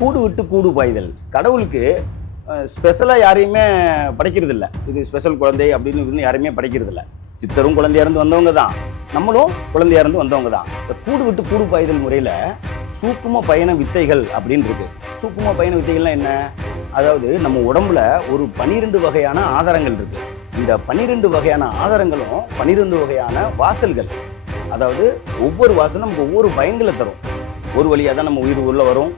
கூடு விட்டு கூடு பாய்தல். கடவுளுக்கு ஸ்பெஷலாக யாரையுமே படைக்கிறது இல்லை இது ஸ்பெஷல் குழந்தை அப்படின்னு யாருமே யாரையுமே படைக்கிறது இல்லை சித்தரும் குழந்தையா இருந்து வந்தவங்க தான். நம்மளும் குழந்தையா இருந்து வந்தவங்க தான். இந்த கூடு விட்டு கூடு பாய்தல் முறையில் சூக்கும பயண வித்தைகள் அப்படின்னு இருக்கு. சூக்கும பயண வித்தைகள்லாம் என்ன? அதாவது நம்ம உடம்புல ஒரு பனிரெண்டு வகையான ஆதாரங்கள் இருக்கு. இந்த பனிரெண்டு வகையான ஆதாரங்களும் பனிரெண்டு வகையான வாசல்கள். அதாவது ஒவ்வொரு வாசலும் நமக்கு ஒவ்வொரு பயன்களை தரும். ஒரு வழியாக தான் நம்ம உயிர் உள்ளே வரும்.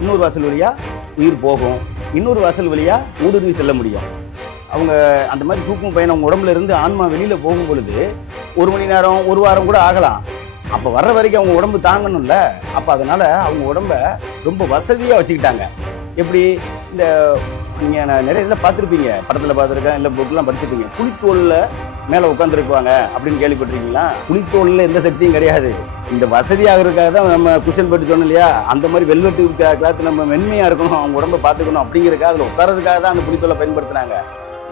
இன்னொரு வாசல் வழியாக உயிர் போகும். இன்னொரு வாசல் வழியாக ஊடுருவி செல்ல முடியும். அவங்க அந்த மாதிரி சூப்பும் பயணம் அவங்க உடம்புல இருந்து ஆன்மா வெளியில் போகும் பொழுது ஒரு மணி நேரம் ஒரு வாரம் கூட ஆகலாம். அப்போ வர்ற வரைக்கும் அவங்க உடம்பு தாங்கணும்ல. அப்போ அதனால் அவங்க உடம்ப ரொம்ப வசதியாக வச்சுக்கிட்டாங்க. எப்படி? இந்த நீங்கள் நிறைய இதில் பார்த்துருப்பீங்க. படத்தில் பார்த்துருக்கேன் இல்லை புக்கெலாம் படிச்சிருப்பீங்க. புளித்தோலில் மேலே உட்காந்துருக்குவாங்க அப்படின்னு கேள்விப்பட்டிருக்கீங்களா? புலித்தோலில் எந்த சக்தியும் கிடையாது. இந்த வசதியாகிறதுக்காக தான் நம்ம குஷன் பட்டு சொன்னோம் இல்லையா? அந்த மாதிரி வெல்வெட்டு கிளாத் நம்ம மென்மையாக இருக்கணும் அவங்க உடம்ப பார்த்துக்கணும் அப்படிங்கிறதுக்காக அதில் உட்காரதுக்காக தான் அந்த புளித்தோலை பயன்படுத்துனாங்க.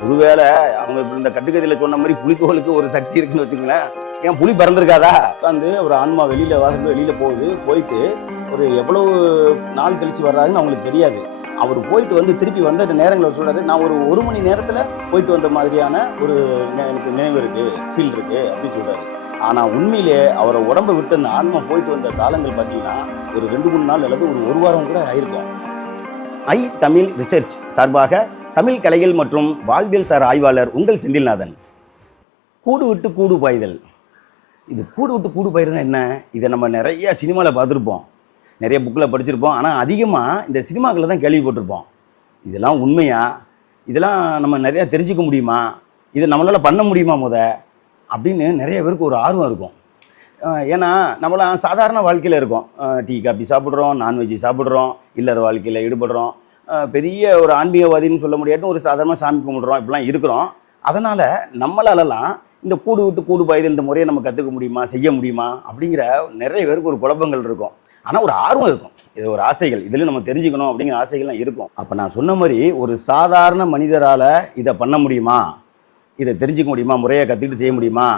ஒருவேளை அவங்க இப்ப இந்த கட்டுக்கதையில் சொன்ன மாதிரி புலித்தோலுக்கு ஒரு சக்தி இருக்குன்னு வச்சுக்கோங்களேன். ஏன் புலி பறந்துருக்காதா? உட்காந்து ஒரு ஆன்மா வெளியில் வாசல் வெளியில் போகுது போயிட்டு ஒரு எவ்வளவு நாள் கழிச்சு வர்றாருன்னு அவங்களுக்கு தெரியாது. அவர் போயிட்டு வந்து திருப்பி வந்த நேரங்களில் சொல்றாரு. நான் ஒரு ஒரு மணி நேரத்தில் போயிட்டு வந்த மாதிரியான ஒரு எனக்கு நினைவு இருக்கு ஃபீல் இருக்கு அப்படின்னு சொல்றாரு. ஆனால் உண்மையிலே அவரை உடம்பை விட்டு அந்த ஆன்மா போயிட்டு வந்த காலங்கள் பார்த்தீங்கன்னா ஒரு ரெண்டு மூணு நாள் அல்லது ஒரு ஒரு வாரம் கூட ஆயிருக்கும். ஐ தமிழ் ரிசர்ச் சார்பாக தமிழ் கலைகள் மற்றும் வாழ்வியல் சார் ஆய்வாளர் உங்கள் செந்தில்நாதன். கூடு விட்டு கூடு பாய்தல். இது கூடு விட்டு கூடு பாய்தல் என்ன? இதை நம்ம நிறைய சினிமாவில் பார்த்துருப்போம். நிறைய புக்கில் படிச்சிருப்போம். ஆனால் அதிகமாக இந்த சினிமாக்களில் தான் கேள்விப்பட்டிருப்போம். இதெல்லாம் உண்மையா? இதெல்லாம் நம்ம நிறையா தெரிஞ்சுக்க முடியுமா? இதை நம்மளால் பண்ண முடியுமா முத? அப்படின்னு நிறைய பேருக்கு ஒரு ஆர்வம் இருக்கும். ஏன்னா நம்மளாம் சாதாரண வாழ்க்கையில் இருக்கோம். டீ காபி சாப்பிட்றோம் நான்வெஜ் சாப்பிட்றோம் இல்லற வாழ்க்கையில் ஈடுபடுறோம். பெரிய ஒரு ஆன்மீகவாதின்னு சொல்ல முடியாது ஒரு சாதாரண சாமி கும்பிட்றோம் இப்படிலாம் இருக்கிறோம். அதனால் நம்மளாலலாம் இந்த கூடு விட்டு கூடு பாய்தல் இந்த முறையை நம்ம கற்றுக்க முடியுமா? செய்ய முடியுமா? அப்படிங்கிற நிறைய பேருக்கு ஒரு குழப்பங்கள் இருக்கும். ஆனால் ஒரு ஆர்வம் இருக்கும். இது ஒரு ஆசைகள். இதில் நம்ம தெரிஞ்சுக்கணும் அப்படிங்கிற ஆசைகள்லாம் இருக்கும். அப்போ நான் சொன்ன மாதிரி ஒரு சாதாரண மனிதரால் இதை பண்ண முடியுமா? இதை தெரிஞ்சுக்க முடியுமா? முறையை கற்றுக்கிட்டு செய்ய முடியுமா?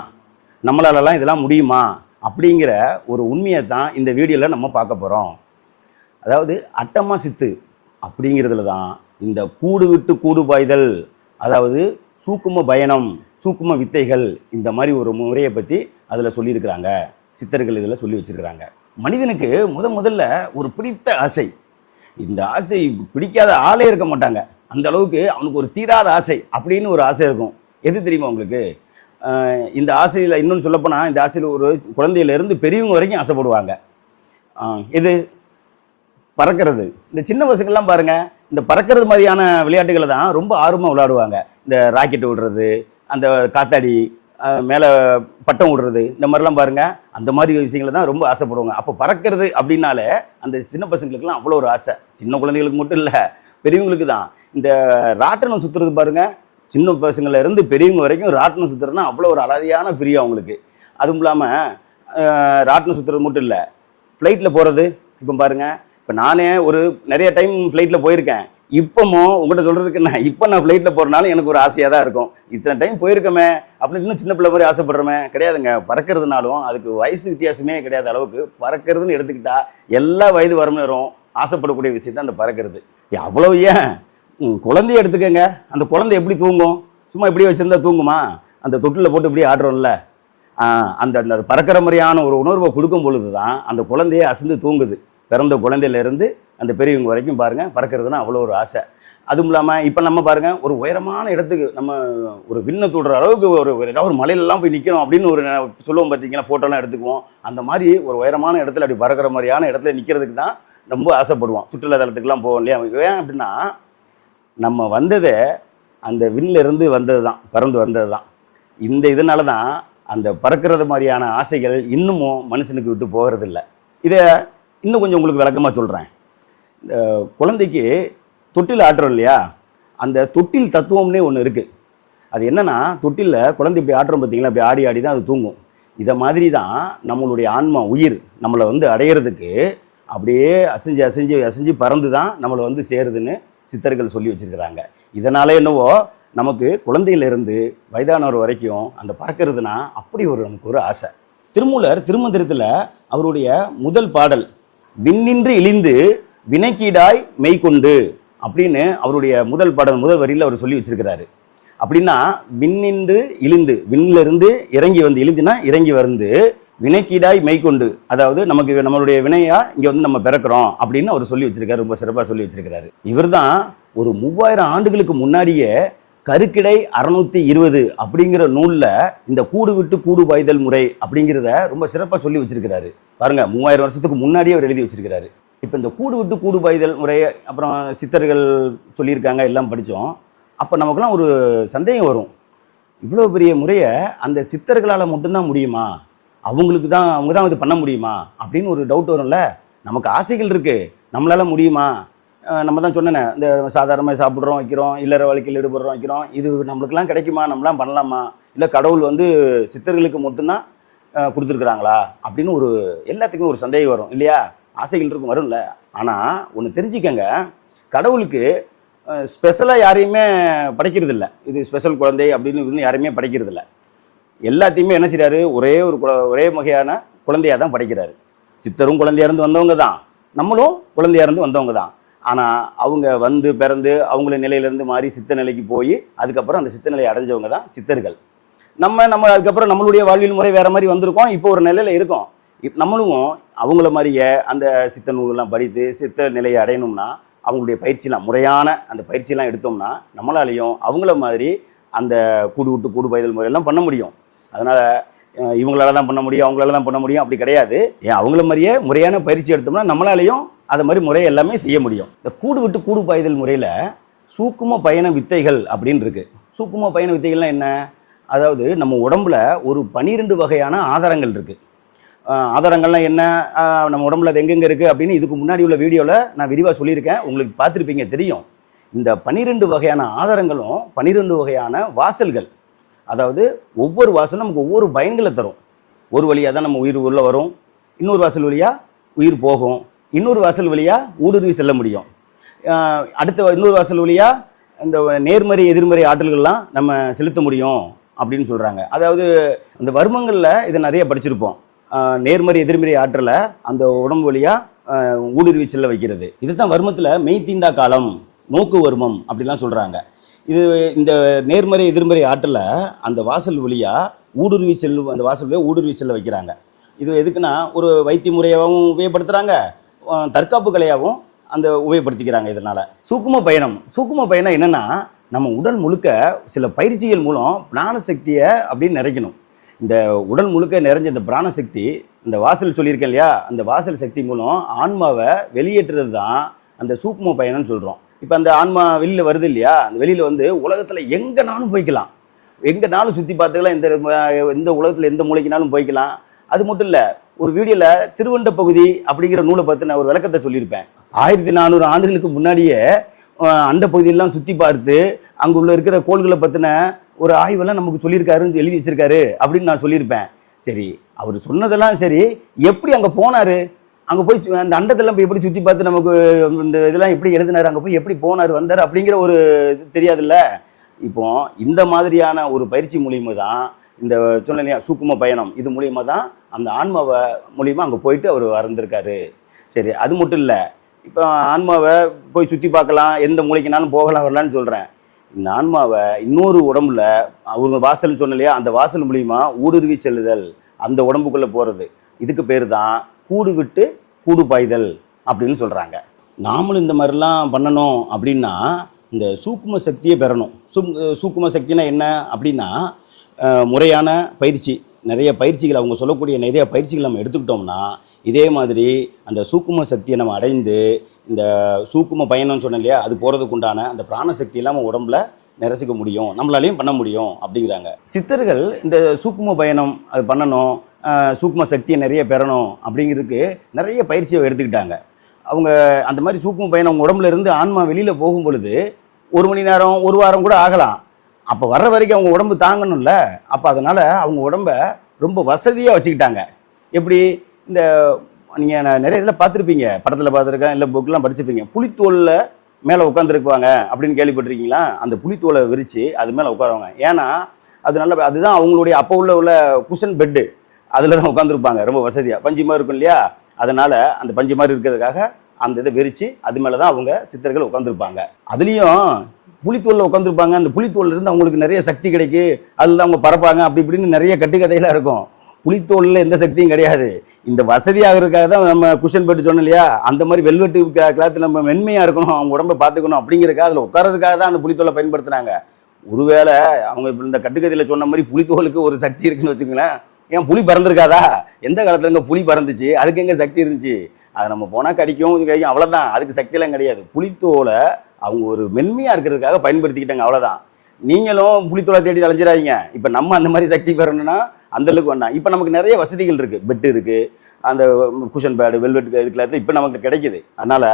நம்மளாலலாம் இதெல்லாம் முடியுமா? அப்படிங்கிற ஒரு உண்மையை தான் இந்த வீடியோவில் நம்ம பார்க்க போகிறோம் அதாவது அட்டமா சித்து அப்படிங்கிறதுல தான் இந்த கூடு விட்டு கூடு பாய்தல் அதாவது சூக்கும பயணம் சூக்கும வித்தைகள் இந்த மாதிரி ஒரு முறையை பற்றி அதில் சொல்லியிருக்கிறாங்க. சித்தர்கள் இதில் சொல்லி வச்சிருக்கிறாங்க. மனிதனுக்கு முத முதல்ல ஒரு பிடித்த ஆசை. இந்த ஆசை பிடிக்காத ஆளே இருக்க மாட்டாங்க. அந்த அளவுக்கு அவனுக்கு ஒரு தீராத ஆசை அப்படின்னு ஒரு ஆசை இருக்கும். எது தெரியுமா உங்களுக்கு? இந்த ஆசையில் இன்னொன்று சொல்லப்போனால் இந்த ஆசையில் ஒரு குழந்தையிலேருந்து பெரியவங்க வரைக்கும் ஆசைப்படுவாங்க. இது பறக்கிறது. இந்த சின்ன பசங்கள்லாம் பாருங்கள் இந்த பறக்கிறது மாதிரியான விளையாட்டுகளை தான் ரொம்ப ஆர்வமாக விளையாடுவாங்க. இந்த ராக்கெட் விடுறது அந்த காத்தாடி மேலே பட்டம் விடுறது இந்த மாதிரிலாம் பாருங்கள் அந்த மாதிரி விஷயங்களை தான் ரொம்ப ஆசைப்படுவாங்க. அப்போ பறக்கிறது அப்படின்னாலே அந்த சின்ன பசங்களுக்குலாம் அவ்வளோ ஒரு ஆசை. சின்ன குழந்தைகளுக்கு மட்டும் இல்லை பெரியவங்களுக்கு தான். இந்த ராட்டனம் சுற்றுறது பாருங்க சின்ன பசங்கள்ல இருந்து பெரியவங்க வரைக்கும் ராட்டனம் சுற்றுறதுனா அவ்வளோ ஒரு அலாதியான பிரியம் அவங்களுக்கு. அதுவும் இல்லாமல் ராட்டனம் சுற்றுறது மட்டும் இல்லை ஃப்ளைட்டில் போகிறது இப்போ பாருங்கள் இப்போ நானே ஒரு நிறைய டைம் ஃப்ளைட்டில் போயிருக்கேன். இப்போமும் உங்கள்கிட்ட சொல்கிறதுக்கு என்ன? இப்போ நான் ஃப்ளைட்டில் போகிறனாலும் எனக்கு ஒரு ஆசையாக தான் இருக்கும். இத்தனை டைம் போயிருக்கமே அப்படின்னு இன்னும் சின்ன பிள்ளை மாதிரி ஆசைப்படுறமே கிடையாதுங்க. பறக்கிறதுனாலும் அதுக்கு வயசு வித்தியாசமே கிடையாத அளவுக்கு பறக்கிறதுன்னு எடுத்துக்கிட்டா எல்லா வயது வரம்பினரும் ஆசைப்படக்கூடிய விஷயம் தான் அந்த பறக்கிறது. ஏ, அவ்வளவு ஏன்? குழந்தைய எடுத்துக்கங்க. அந்த குழந்தை எப்படி தூங்கும்? சும்மா இப்படியே வச்சுருந்தா தூங்குமா? அந்த தொட்டில் போட்டு இப்படியே ஆடுறோம்ல. அந்த அந்த பறக்கிற மாதிரியான ஒரு உணர்வை கொடுக்கும் பொழுது தான் அந்த குழந்தையே அசந்து தூங்குது. பிறந்த குழந்தையிலேருந்து அந்த பெரியவங்க வரைக்கும் பாருங்கள் பறக்கிறதுனா அவ்வளோ ஒரு ஆசை. அதுவும் இல்லாமல் இப்போ நம்ம பாருங்கள் ஒரு உயரமான இடத்துக்கு நம்ம ஒரு விண்ணை தொடுற அளவுக்கு ஒரு ஏதாவது ஒரு மலையிலலாம் போய் நிற்கிறோம் அப்படின்னு ஒரு ந- சொல்லுவோம் பார்த்தீங்கன்னா ஃபோட்டோலாம் எடுத்துக்குவோம். அந்த மாதிரி ஒரு உயரமான இடத்துல அப்படி பறக்கிற மாதிரியான இடத்துல நிற்கிறதுக்கு தான் ரொம்ப ஆசைப்படுவோம். சுற்றுலாத்தலத்துக்குலாம் போவோம் இல்லையா? ஏன் அப்படின்னா நம்ம வந்ததே அந்த விண்ணிலிருந்து வந்தது தான் பறந்து வந்தது தான் இந்த இதனால தான் அந்த பறக்கிறது மாதிரியான ஆசைகள் இன்னமும் மனுஷனுக்கு விட்டு போகிறதில்ல. இதை இன்னும் கொஞ்சம் உங்களுக்கு விளக்கமாக சொல்கிறேன் குழந்தைக்கு தொட்டில் ஆட்டுறோம் இல்லையா? அந்த தொட்டில் தத்துவம்னே ஒன்று இருக்குது அது என்னென்னா தொட்டிலில் குழந்தை இப்படி ஆட்டுறோம் பார்த்தீங்களா இப்படி ஆடி ஆடி தான் அது தூங்கும். இதை மாதிரி தான் நம்மளுடைய ஆன்மா உயிர் நம்மளை வந்து அடையிறதுக்கு அப்படியே அசைஞ்சு அசைஞ்சு அசைஞ்சு பறந்து தான் நம்மளை வந்து சேருதுன்னு சித்தர்கள் சொல்லி வச்சிருக்கிறாங்க. இதனால் என்னவோ நமக்கு குழந்தையிலிருந்து வயதானவர் வரைக்கும் அந்த பறக்கிறதுனா அப்படி ஒரு நமக்கு ஒரு ஆசை. திருமூலர் திருமந்திரத்தில் அவருடைய முதல் பாடல் விண்ணின்று இழிந்து வினைக்கீடாய் மெய்கொண்டு அப்படின்னு அவருடைய முதல் படம் முதல் வரியில் அவர் சொல்லி வச்சிருக்கிறாரு. அப்படின்னா விண்ணின்று இழிந்து விண்ணிலிருந்து இறங்கி வந்து இழிந்துனா இறங்கி வந்து வினைக்கீடாய் மெய்கொண்டு அதாவது நமக்கு நம்மளுடைய வினையா இங்கே வந்து நம்ம பிறக்கிறோம் அப்படின்னு அவர் சொல்லி வச்சிருக்காரு ரொம்ப சிறப்பாக சொல்லி வச்சிருக்கிறாரு. இவர்தான் ஒரு மூவாயிரம் ஆண்டுகளுக்கு முன்னாடியே கருக்கிடை அறுநூத்தி இருபது அப்படிங்கிற நூலில் இந்த கூடு விட்டு கூடு பாய்தல் முறை அப்படிங்கிறத ரொம்ப சிறப்பாக சொல்லி வச்சிருக்கிறாரு. பாருங்க மூவாயிரம் வருஷத்துக்கு முன்னாடியே அவர் எழுதி வச்சிருக்கிறாரு. இப்போ இந்த கூடு விட்டு கூடு பாய்தல் முறையை அப்புறம் சித்தர்கள் சொல்லியிருக்காங்க எல்லாம் படித்தோம். அப்போ நமக்குலாம் ஒரு சந்தேகம் வரும். இவ்வளோ பெரிய முறையை அந்த சித்தர்களால் மட்டும்தான் முடியுமா? அவங்களுக்கு தான் அவங்க தான் இது பண்ண முடியுமா? அப்படின்னு ஒரு டவுட் வரும்ல. நமக்கு ஆசைகள் இருக்குது நம்மளால் முடியுமா? நம்ம தான் சொன்னேனே இந்த சாதாரணமாக சாப்பிட்றோம் வைக்கிறோம் இல்லற வாழ்க்கையில் ஈடுபடுறோம் வைக்கிறோம். இது நம்மளுக்கெல்லாம் கிடைக்குமா? நம்மளாம் பண்ணலாமா? இல்லை கடவுள் வந்து சித்தர்களுக்கு மட்டும்தான் கொடுத்துருக்குறாங்களா? அப்படின்னு ஒரு எல்லாத்துக்குமே ஒரு சந்தேகம் வரும் இல்லையா? ஆசைகள் இருக்கும் வரும்ல. ஆனால் ஒன்று தெரிஞ்சுக்கங்க. கடவுளுக்கு ஸ்பெஷலாக யாரையுமே படைக்கிறதில்ல. இது ஸ்பெஷல் குழந்தை அப்படின்னு இருந்து யாரையுமே படைக்கிறது எல்லாத்தையுமே என்ன செய்கிறாரு ஒரே ஒரு குழ ஒரே வகையான குழந்தையாக தான் படைக்கிறாரு. சித்தரும் குழந்தையாக இருந்து வந்தவங்க தான். நம்மளும் குழந்தையாக இருந்து வந்தவங்க தான். ஆனால் அவங்க வந்து பிறந்து அவங்கள நிலையிலேருந்து மாறி சித்த நிலைக்கு போய் அதுக்கப்புறம் அந்த சித்த நிலையை அடைஞ்சவங்க தான் சித்தர்கள். நம்ம நம்ம அதுக்கப்புறம் நம்மளுடைய வாழ்வியல் முறை வேறு மாதிரி வந்திருக்கோம். இப்போ ஒரு நிலையில் இருக்கோம். நம்மளும் அவங்கள மாதிரியே அந்த சித்த நூலெல்லாம் படித்து சித்த நிலையை அடையணும்னா அவங்களுடைய பயிற்சிலாம் முறையான அந்த பயிற்சியெலாம் எடுத்தோம்னா நம்மளாலையும் அவங்கள மாதிரி அந்த கூடு விட்டு கூடு பைதல் முறையெல்லாம் பண்ண முடியும். அதனால் இவங்களால தான் பண்ண முடியும் அவங்களால தான் பண்ண முடியும் அப்படி கிடையாது. ஏன் அவங்கள மாதிரியே முறையான பயிற்சி எடுத்தோம்னா நம்மளாலையும் அது மாதிரி முறை எல்லாமே செய்ய முடியும். இந்த கூடு விட்டு கூடு பாய்தல் முறையில் சூக்கும பயண வித்தைகள் அப்படின்னு இருக்குது சூக்கும பயண வித்தைகள்லாம் என்ன? அதாவது நம்ம உடம்புல ஒரு பனிரெண்டு வகையான ஆதாரங்கள் இருக்குது ஆதாரங்கள்லாம் என்ன? நம்ம உடம்புல அது எங்கெங்கே இருக்குது அப்படின்னு இதுக்கு முன்னாடி உள்ள வீடியோவில் நான் விரிவாக சொல்லியிருக்கேன். உங்களுக்கு பார்த்துருப்பீங்க தெரியும். இந்த பனிரெண்டு வகையான ஆதாரங்களும் பனிரெண்டு வகையான வாசல்கள். அதாவது ஒவ்வொரு வாசலும் நமக்கு ஒவ்வொரு பயன்களை தரும். ஒரு வழியாக தான் நம்ம உயிர் உள்ளே வரும். இன்னொரு வாசல் வழியாக உயிர் போகும். இன்னொரு வாசல் வழியாக ஊடுருவி செல்ல முடியும். அடுத்த இன்னொரு வாசல் வழியாக இந்த நேர்மறை எதிர்மறை ஆற்றல்கள்லாம் நம்ம செலுத்த முடியும் அப்படின்னு சொல்கிறாங்க அதாவது அந்த வருமங்களில் இதை நிறைய படிச்சிருப்போம். நேர்மறை எதிர்மறை ஆற்றலை அந்த உடம்பு வழியாக ஊடுருவி செல்ல வைக்கிறது. இதுதான் வர்மத்தில் மெய்தீண்டா காலம் நோக்கு வர்மம் அப்படிலாம் சொல்கிறாங்க இது இந்த நேர்மறை எதிர்மறை ஆற்றலை அந்த வாசல் வழியாக ஊடுருவி செல்லும் அந்த வாசல் வழியாக ஊடுருவி செல்ல வைக்கிறாங்க. இது எதுக்குன்னா ஒரு வைத்திய முறையாகவும் உபயோகப்படுத்துகிறாங்க தற்காப்பு கலையாகவும் அந்த உபயோகப்படுத்திக்கிறாங்க இதனால். சூக்கும பயணம். சூக்கும பயணம் என்னென்னா நம்ம உடல் முழுக்க சில பயிற்சிகள் மூலம் பிராணசக்தியை அப்படின்னு நிறைக்கணும். இந்த உடல் முழுக்க நிறைஞ்ச இந்த பிராணசக்தி இந்த வாசல் சொல்லியிருக்கேன் இல்லையா? அந்த வாசல் சக்தி மூலம் ஆன்மாவை வெளியேற்றுறது தான் அந்த சூக்ம பயணம்னு சொல்கிறோம் இப்போ அந்த ஆன்மா வெளியில் வருது இல்லையா? அந்த வெளியில் வந்து உலகத்தில் எங்கேனாலும் போய்க்கலாம். எங்கேனாலும் சுற்றி பார்த்துக்கலாம். இந்த இந்த உலகத்தில் எந்த மூளைக்குனாலும் போய்க்கலாம். அது மட்டும் இல்லை ஒரு வீடியோவில் திருவண்ட பகுதி அப்படிங்கிற நூலை பற்றி நான் ஒரு விளக்கத்தை சொல்லியிருப்பேன். ஆயிரத்தி நானூறு ஆண்டுகளுக்கு முன்னாடியே அந்த அண்ட பகுதியெல்லாம் சுற்றி பார்த்து அங்கே உள்ள இருக்கிற கோள்களை பற்றின ஒரு ஆய்வெல்லாம் நமக்கு சொல்லியிருக்காருன்னு எழுதி வச்சிருக்காரு அப்படின்னு நான் சொல்லியிருப்பேன். சரி அவர் சொன்னதெல்லாம் சரி. எப்படி அங்கே போனார்? அங்கே போய் சு- அந்த அண்டத்தெல்லாம் போய் எப்படி சுற்றி பார்த்து நமக்கு இந்த இதெல்லாம் எப்படி எழுதினார்? அங்கே போய் எப்படி போனார் வந்தார் அப்படிங்கிற ஒரு இது தெரியாதுல்ல? இப்போ இந்த மாதிரியான ஒரு பயிற்சி மூலியமாக தான் இந்த சொன்னலையா சூக்கும பயணம். இது மூலியமாக தான் அந்த ஆன்மாவை மூலியமாக அங்கே போயிட்டு அவர் வந்திருக்காரு சரி அது மட்டும் இல்லை இப்போ ஆன்மாவை போய் சுற்றி பார்க்கலாம் எந்த மூளைக்குனாலும் போகலாம் வரலான்னு சொல்கிறேன் இந்த ஆன்மாவை இன்னொரு உடம்புல அவங்க வாசல் சொன்னலையா அந்த வாசல் மூலியமா ஊடுருவி செல்லுதல் அந்த உடம்புக்குள்ளே போகிறது இதுக்கு பேர் தான் கூடு விட்டு கூடு பாய்தல் அப்படின்னு சொல்கிறாங்க நாமளும் இந்த மாதிரிலாம் பண்ணணும் அப்படின்னா இந்த சூக்கும சக்தியை பெறணும். சூக் சூக்கும சக்தினா என்ன அப்படின்னா முறையான பயிற்சி. நிறைய பயிற்சிகள் அவங்க சொல்லக்கூடிய நிறைய பயிற்சிகள் நம்ம எடுத்துக்கிட்டோம்னா இதே மாதிரி அந்த சூக்கும சக்தியை நம்ம அடைந்து இந்த சூக்கும பயணம்னு சொன்னேன் இல்லையா அது போகிறதுக்கு உண்டான அந்த பிராணசக்தியெல்லாம் நம்ம உடம்புல நிரசிக்க முடியும் நம்மளாலையும் பண்ண முடியும் அப்படிங்கிறாங்க. சித்தர்கள் இந்த சூக்கும பயணம் அது பண்ணணும் சூக்ம சூக்கும சக்தியை நிறைய பெறணும் அப்படிங்கிறதுக்கு நிறைய பயிற்சியை எடுத்துக்கிட்டாங்க. அவங்க அந்த மாதிரி சூக்கும பயணம் அவங்க உடம்புல இருந்து ஆன்மா வெளியில் போகும் பொழுது ஒரு மணி நேரம் ஒரு வாரம் கூட ஆகலாம். அப்போ வர்ற வரைக்கும் அவங்க உடம்பு தாங்கணும்ல. அப்போ அதனால் அவங்க உடம்ப ரொம்ப வசதியாக வச்சுக்கிட்டாங்க. எப்படி? இந்த நீங்கள் நிறைய இதில் பார்த்துருப்பீங்க. படத்தில் பார்த்துருக்கேன். இல்லை புக்கெலாம் படிச்சிருப்பீங்க. புளித்தோலில் மேலே உட்காந்துருக்குவாங்க அப்படின்னு கேள்விப்பட்டிருக்கீங்களா? அந்த புளித்தோலை விரித்து அது மேலே உட்காருவாங்க. ஏன்னா அது நல்ல அதுதான் அவங்களுடைய அப்போ உள்ள உள்ள குஷன் பெட்டு அதில் தான் உட்காந்துருப்பாங்க ரொம்ப வசதியாக பஞ்சு மாதிரி இருக்கும் இல்லையா? அதனால் அந்த பஞ்சு மாதிரி இருக்கிறதுக்காக அந்த இதை விரித்து அது மேலே தான் அவங்க சித்தர்கள் உட்காந்துருப்பாங்க அதுலேயும் புலித்தோலில் உட்காந்துருப்பாங்க அந்த புலித்தோல்ல இருந்து அவங்களுக்கு நிறைய சக்தி கிடைக்கு. அதில் அவங்க பறப்பாங்க. அப்படி இப்படின்னு நிறைய கட்டுக்கதையெல்லாம் இருக்கும். புலித்தோலில் எந்த சக்தியும் கிடையாது. இந்த வசதியாகிறதுக்காக தான் நம்ம குஷன் பெட்டு சொன்னோம் இல்லையா? அந்த மாதிரி வெல்வெட்டு கிளாத்து நம்ம மென்மையாக இருக்கணும். அவங்க உடம்பை பார்த்துக்கணும் அப்படிங்கிறதுக்காக அதில் உட்காரதுக்காக தான் அந்த புலித்தோலை பயன்படுத்துனாங்க. ஒருவேளை அவங்க இப்போ இந்த கட்டுக்கதையில் சொன்ன மாதிரி புலித்தோலுக்கு ஒரு சக்தி இருக்குன்னு வச்சுக்கோங்களேன். ஏன் புலி பறந்துருக்காதா? எந்த காலத்துல இங்க புலி பறந்துச்சு? அதுக்கு எங்கே சக்தி இருந்துச்சு? அது நம்ம போனால் கடிக்கும் கிடைக்கும். அவ்வளோதான் அதுக்கு சக்தியெல்லாம் கிடையாது. புலித்தோலை அவங்க ஒரு மென்மையாக இருக்கிறதுக்காக பயன்படுத்திக்கிட்டாங்க அவ்வளோதான் நீங்களும் புளித்தோலை தேடி அலைஞ்சிடாதீங்க. இப்போ நம்ம அந்த மாதிரி சக்தி பெறணும்னா அந்தளவுக்கு வேண்டாம். இப்போ நமக்கு நிறைய வசதிகள் இருக்குது பெட்டு இருக்குது அந்த குஷன் பேடு வெல்வெட் இதுக்கெல்லாம் இப்போ நமக்கு கிடைக்குது. அதனால்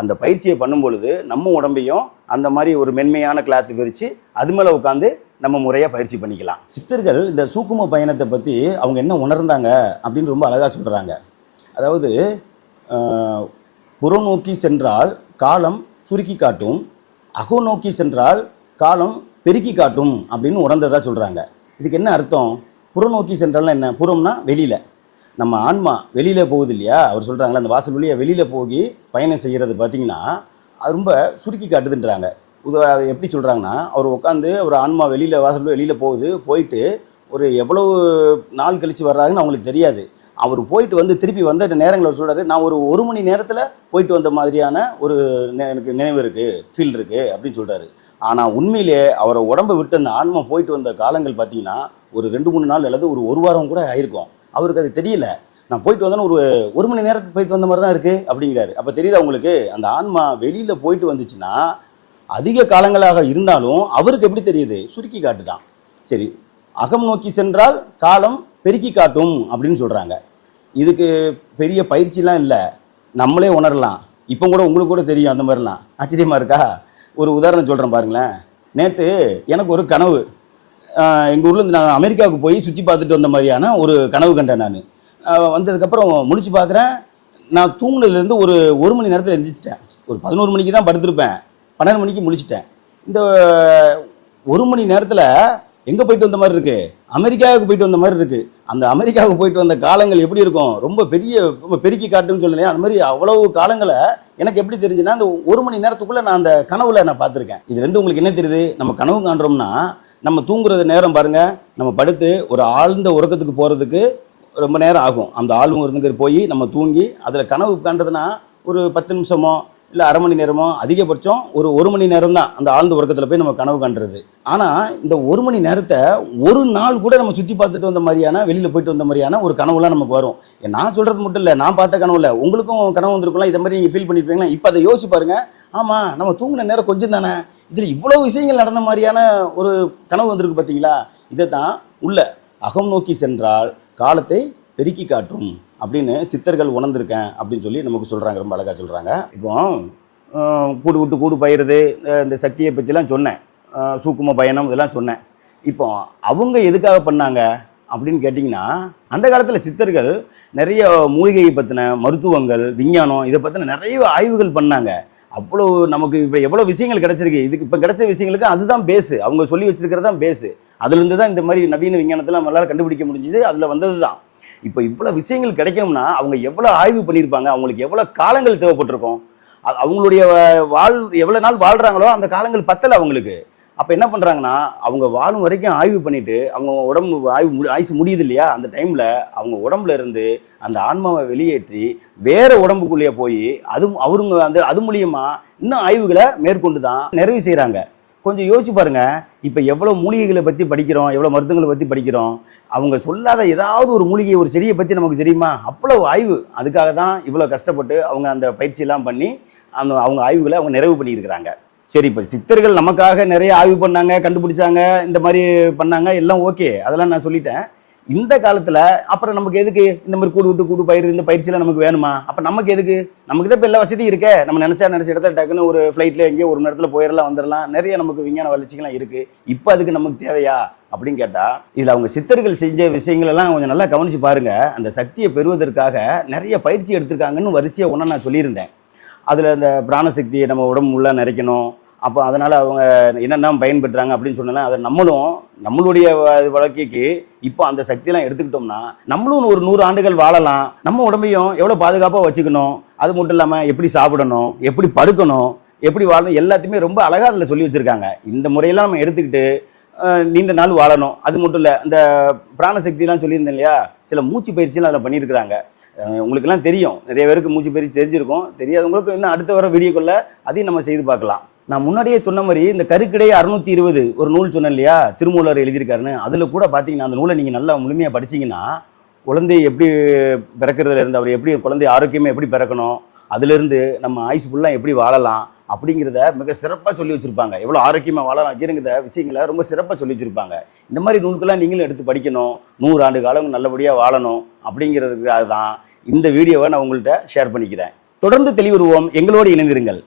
அந்த பயிற்சியை பண்ணும்பொழுது நம்ம உடம்பையும் அந்த மாதிரி ஒரு மென்மையான கிளாத்து விரித்து அது மேலே உட்காந்து நம்ம முறையாக பயிற்சி பண்ணிக்கலாம். சித்தர்கள் இந்த சூக்கும பயணத்தை பற்றி அவங்க என்ன உணர்ந்தாங்க அப்படின்னு ரொம்ப அழகாக சொல்கிறாங்க அதாவது புறநோக்கி சென்றால் காலம் சுருக்கி காட்டும். அகோ நோக்கி சென்றால் காலம் பெருக்கி காட்டும் அப்படின்னு உணர்ந்ததாக சொல்கிறாங்க இதுக்கு என்ன அர்த்தம்? புறநோக்கி சென்றால் என்ன? புறம்னா வெளியில். நம்ம ஆன்மா வெளியில் போகுது இல்லையா அவர் சொல்கிறாங்களே அந்த வாசல் வழியாக வெளியில் போய் பயணம் செய்கிறது பார்த்தீங்கன்னா அது ரொம்ப சுருக்கி காட்டுதுன்றாங்க. உத எப்படி சொல்கிறாங்கன்னா அவர் உட்காந்து ஒரு ஆன்மா வெளியில் வாசல் வெளியில் போகுது போயிட்டு ஒரு எவ்வளவு நாள் கழித்து வர்றாங்கன்னு அவங்களுக்கு தெரியாது. அவர் போயிட்டு வந்து திருப்பி வந்த நேரங்களில் சொல்கிறாரு நான் ஒரு ஒரு மணி நேரத்தில் போயிட்டு வந்த மாதிரியான ஒரு நெ- எனக்கு நினைவு இருக்குது ஃபீல் இருக்குது அப்படின்னு சொல்கிறாரு ஆனால் உண்மையிலே அவரை உடம்பை விட்டு அந்த ஆன்மா போயிட்டு வந்த காலங்கள் பார்த்தீங்கன்னா ஒரு ரெண்டு மூணு நாள் அல்லது ஒரு ஒரு வாரம் கூட ஆயிருக்கும். அவருக்கு அது தெரியல. நான் போயிட்டு வந்தேன்னா ஒரு ஒரு மணி நேரத்துக்கு போயிட்டு வந்த மாதிரி தான் இருக்குது அப்படிங்கிறாரு. அப்போ தெரியுது அவங்களுக்கு அந்த ஆன்மா வெளியில் போயிட்டு வந்துச்சுன்னா அதிக காலங்களாக இருந்தாலும் அவருக்கு எப்படி தெரியுது? சுருக்கி காட்டுதான். சரி அகம் நோக்கி சென்றால் காலம் பெருக்கி காட்டும் அப்படின்னு சொல்கிறாங்க இதுக்கு பெரிய பயிற்சிலாம் இல்லை. நம்மளே உணரலாம். இப்போ கூட உங்களுக்கு கூட தெரியும் அந்த மாதிரிலாம். ஆச்சரியமாக இருக்கா? ஒரு உதாரணம் சொல்கிறேன் பாருங்களேன். நேற்று எனக்கு ஒரு கனவு. எங்கள் ஊர்லேருந்து நான் அமெரிக்காவுக்கு போய் சுற்றி பார்த்துட்டு வந்த மாதிரியான ஒரு கனவு கண்டேன் நான். வந்ததுக்கப்புறம் முடிச்சு பார்க்குறேன். நான் தூங்கினதுலேருந்து ஒரு ஒரு மணி நேரத்தில் எழுந்திரிச்சிட்டேன் ஒரு பதினோரு மணிக்கு தான் படுத்திருப்பேன். பன்னெண்டு மணிக்கு முழிச்சிட்டேன். இந்த ஒரு மணி நேரத்தில் எங்கே போயிட்டு வந்த மாதிரி இருக்குது அமெரிக்காவுக்கு போயிட்டு வந்த மாதிரி இருக்குது அந்த அமெரிக்காவுக்கு போயிட்டு வந்த காலங்கள் எப்படி இருக்கும்? ரொம்ப பெரிய ரொம்ப பெருக்கி காட்டுன்னு சொல்லலையே? அந்த மாதிரி அவ்வளவு காலங்களை எனக்கு எப்படி தெரிஞ்சுன்னா அந்த ஒரு மணி நேரத்துக்குள்ளே நான் அந்த கனவுல நான் பார்த்துருக்கேன். இதுலேருந்து உங்களுக்கு என்ன தெரியுது? நம்ம கனவு காண்றோம்னா நம்ம தூங்குறது நேரம் பாருங்க. நம்ம படுத்து ஒரு ஆழ்ந்த உறக்கத்துக்கு போகிறதுக்கு ரொம்ப நேரம் ஆகும். அந்த ஆழ்வு போய் நம்ம தூங்கி அதில் கனவு காண்றதுனா ஒரு பத்து நிமிஷமோ இல்லை அரை மணி நேரமோ அதிகபட்சம் ஒரு ஒரு மணி நேரம் தான் அந்த ஆழ்ந்த உறக்கத்தில் போய் நம்ம கனவு காண்றது ஆனால் இந்த ஒரு மணி நேரத்தை ஒரு நாள் கூட நம்ம சுற்றி பார்த்துட்டு வந்த மாதிரியான வெளியில் போயிட்டு வந்த மாதிரியான ஒரு கனவுலாம் நமக்கு வரும். நான் சொல்கிறது மட்டும் இல்லை நான் பார்த்த கனவு இல்லை உங்களுக்கும் கனவு வந்திருக்கலாம் இதை மாதிரி நீங்கள் ஃபீல் பண்ணியிருப்பீங்களா இப்போ அதை யோசிச்சு பாருங்க. ஆமாம் நம்ம தூங்கின நேரம் கொஞ்சம் தானே. இதில் இவ்வளோ விஷயங்கள் நடந்த மாதிரியான ஒரு கனவு வந்திருக்கு பார்த்தீங்களா இதை தான் உள்ள அகம் நோக்கி சென்றால் காலத்தை பெருக்கி காட்டும். அப்படின்னு சித்தர்கள் உணர்ந்திருக்கேன் அப்படின்னு சொல்லி நமக்கு சொல்கிறாங்க ரொம்ப அழகாக சொல்கிறாங்க இப்போ கூடு விட்டு கூடு பயிறது இந்த சக்தியை பற்றிலாம் சொன்னேன். சூக்கும பயணம் இதெல்லாம் சொன்னேன். இப்போ அவங்க எதுக்காக பண்ணாங்க அப்படின்னு கேட்டிங்கன்னா அந்த காலத்தில் சித்தர்கள் நிறைய மூலிகையை பற்றின மருத்துவங்கள் விஞ்ஞானம் இதை பற்றின நிறைய ஆய்வுகள் பண்ணாங்க. அவ்வளோ நமக்கு இப்போ எவ்வளோ விஷயங்கள் கிடச்சிருக்கு. இதுக்கு இப்போ கிடைச்ச விஷயங்களுக்கு அதுதான் பேஸு அவங்க சொல்லி வச்சுருக்கிறது தான் பேஸு அதுலேருந்து தான் இந்த மாதிரி நவீன விஞ்ஞானத்தில் நம்மளால் கண்டுபிடிக்க முடிஞ்சது. அதில் வந்தது தான் இப்போ இவ்வளோ விஷயங்கள் கிடைக்கணும்னா அவங்க எவ்வளோ ஆய்வு பண்ணியிருப்பாங்க? அவங்களுக்கு எவ்வளோ காலங்கள் தேவைப்பட்டிருக்கும்? அது அவங்களுடைய வாழ் எவ்வளோ நாள் வாழ்கிறாங்களோ அந்த காலங்கள் பத்தலை அவங்களுக்கு. அப்போ என்ன பண்ணுறாங்கன்னா அவங்க வாழும் வரைக்கும் ஆய்வு பண்ணிவிட்டு அவங்க உடம்பு ஆய்வு முடி ஆயுசு முடியுது இல்லையா? அந்த டைமில் அவங்க உடம்புல இருந்து அந்த ஆன்மாவை வெளியேற்றி வேறு உடம்புக்குள்ளேயே போய் அது அவருங்க அந்த அது மூலியமாக இன்னும் ஆய்வுகளை மேற்கொண்டு தான் நிறைவு செய்கிறாங்க. கொஞ்சம் யோசிச்சு பாருங்க. இப்போ எவ்வளோ மூலிகைகளை பற்றி படிக்கிறோம் எவ்வளோ மருத்துவங்களை பற்றி படிக்கிறோம் அவங்க சொல்லாத ஏதாவது ஒரு மூலிகை ஒரு செடியை பற்றி நமக்கு தெரியுமா? அவ்வளோ ஆய்வு. அதுக்காக தான் இவ்வளோ கஷ்டப்பட்டு அவங்க அந்த பயிற்சியெல்லாம் பண்ணி அந்த அவங்க ஆய்வுகளை அவங்க நிறைவு பண்ணியிருக்கிறாங்க. சரி இப்போ சித்தர்கள் நமக்காக நிறைய ஆய்வு பண்ணாங்க கண்டுபிடிச்சாங்க இந்த மாதிரி பண்ணாங்க எல்லாம் ஓகே. அதெல்லாம் நான் சொல்லிட்டேன். இந்த காலத்தில் அப்புறம் நமக்கு எதுக்கு இந்த மாதிரி கூடு விட்டு கூடு பயிர் இந்த பயிற்சியெல்லாம் நமக்கு வேணுமா? அப்போ நமக்கு எதுக்கு? நமக்கு தான் இப்போ எல்லா வசதியும் இருக்கே. நம்ம நினச்சா நினச்ச இடத்துல டக்குன்னு ஒரு ஃப்ளைட்டில் எங்கேயோ ஒரு நேரத்தில் போயிடலாம் வந்துடலாம் நிறைய நமக்கு விஞ்ஞான வளர்ச்சிகள்லாம் இருக்குது இப்போ அதுக்கு நமக்கு தேவையா? அப்படின்னு கேட்டால் இதில் அவங்க சித்தர்கள் செஞ்ச விஷயங்களெல்லாம் கொஞ்சம் நல்லா கவனிச்சு பாருங்கள் அந்த சக்தியை பெறுவதற்காக நிறைய பயிற்சி எடுத்திருக்காங்கன்னு வரிசையாக ஒன்று நான் சொல்லியிருந்தேன். அதில் அந்த பிராணசக்தியை நம்ம உடம்பு உள்ள நிறைக்கணும். அப்போ அதனால் அவங்க என்னென்ன பயன்பெற்றாங்க அப்படின்னு சொன்னாலும் அதை நம்மளும் நம்மளுடைய வாழ்க்கைக்கு இப்போ அந்த சக்தியெல்லாம் எடுத்துக்கிட்டோம்னா நம்மளும் ஒரு நூறு ஆண்டுகள் வாழலாம். நம்ம உடம்பையும் எவ்வளோ பாதுகாப்பாக வச்சுக்கணும். அது மட்டும் இல்லாமல் எப்படி சாப்பிடணும் எப்படி படுக்கணும் எப்படி வாழணும் எல்லாத்தையுமே ரொம்ப அழகாக அதில் சொல்லி வச்சுருக்காங்க. இந்த முறையெல்லாம் நம்ம எடுத்துக்கிட்டு நீண்ட நாள் வாழணும். அது மட்டும் இல்லை இந்த பிராணசக்திலாம் சொல்லியிருந்தேன் இல்லையா? சில மூச்சு பயிற்சியெலாம் அதில் பண்ணியிருக்கிறாங்க. உங்களுக்கெல்லாம் தெரியும். நிறைய பேருக்கு மூச்சு பயிற்சி தெரிஞ்சிருக்கும். தெரியாதவங்களுக்கு இன்னும் அடுத்த வர வீடியோக்குள்ளே அதையும் நம்ம செய்து பார்க்கலாம். நான் முன்னாடியே சொன்ன மாதிரி இந்த கருக்கிடை அறுநூத்தி இருபது ஒரு நூல் சொன்னேன் இல்லையா? திருமூலர் எழுதியிருக்காருன்னு. அதில் கூட பார்த்தீங்கன்னா அந்த நூலை நீங்கள் நல்லா முழுமையாக படிச்சீங்கன்னா குழந்தை எப்படி பிறக்கிறதுல இருந்து அவர் எப்படி குழந்தை ஆரோக்கியமாக எப்படி பிறக்கணும் அதுலேருந்து நம்ம ஆயுசு ஃபுல்லாக எப்படி வாழலாம் அப்படிங்கிறத மிக சிறப்பாக சொல்லி வச்சுருப்பாங்க. எவ்வளோ ஆரோக்கியமாக வாழலாம் அப்படிங்கிற விஷயங்களை ரொம்ப சிறப்பாக சொல்லி வச்சுருப்பாங்க. இந்த மாதிரி நூல்கள்லாம் நீங்களும் எடுத்து படிக்கணும். நூறு ஆண்டு காலம் நல்லபடியாக வாழணும் அப்படிங்கிறதுக்காக தான் இந்த வீடியோவை நான் உங்கள்கிட்ட ஷேர் பண்ணிக்கிறேன். தொடர்ந்து தெளிவுறுவோம் எங்களோடு இணைந்திருங்கள்.